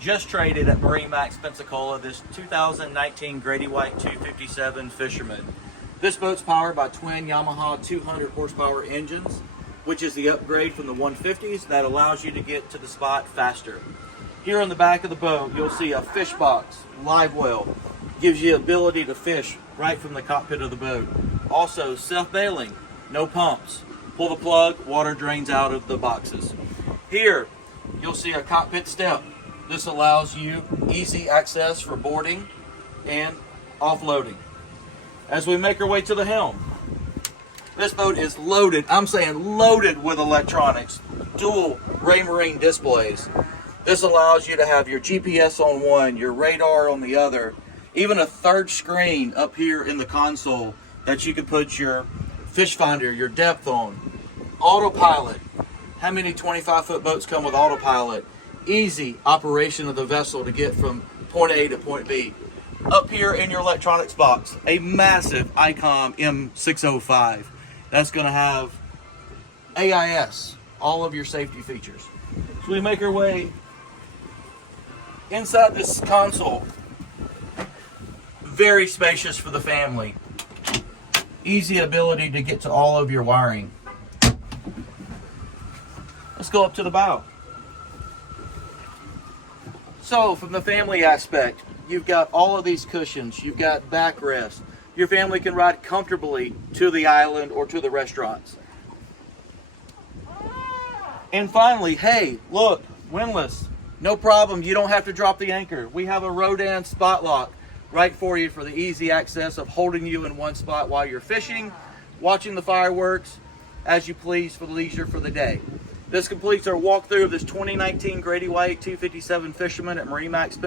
Just traded at MarineMax Pensacola this 2019 Grady-White 257 Fisherman. This boat's powered by twin Yamaha 200 horsepower engines, which is the upgrade from the 150s that allows you to get to the spot faster. Here on the back of the boat, you'll see a fish box, live well. Gives you the ability to fish right from the cockpit of the boat. Also, self-bailing, no pumps. Pull the plug, water drains out of the boxes. Here, you'll see a cockpit step. This allows you easy access for boarding and offloading. As we make our way to the helm, this boat is loaded, I'm saying loaded with electronics, dual Raymarine displays. This allows you to have your GPS on one, your radar on the other, even a third screen up here in the console that you can put your fish finder, your depth on. Autopilot. How many 25-foot boats come with autopilot? Easy operation of the vessel to get from point A to point B. Up here in your electronics box, a massive ICOM M605. That's going to have AIS, all of your safety features. So we make our way inside this console. Very spacious for the family. Easy ability to get to all of your wiring. Let's go up to the bow. So from the family aspect, you've got all of these cushions, you've got backrest. Your family can ride comfortably to the island or to the restaurants. And finally, hey, look, windlass. No problem, you don't have to drop the anchor. We have a Rodan spot lock right for you for the easy access of holding you in one spot while you're fishing, watching the fireworks, as you please for leisure for the day. This completes our walkthrough of this 2019 Grady-White 257 Fisherman at MarineMax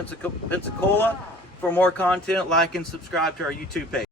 Pensacola. For more content, like and subscribe to our YouTube page.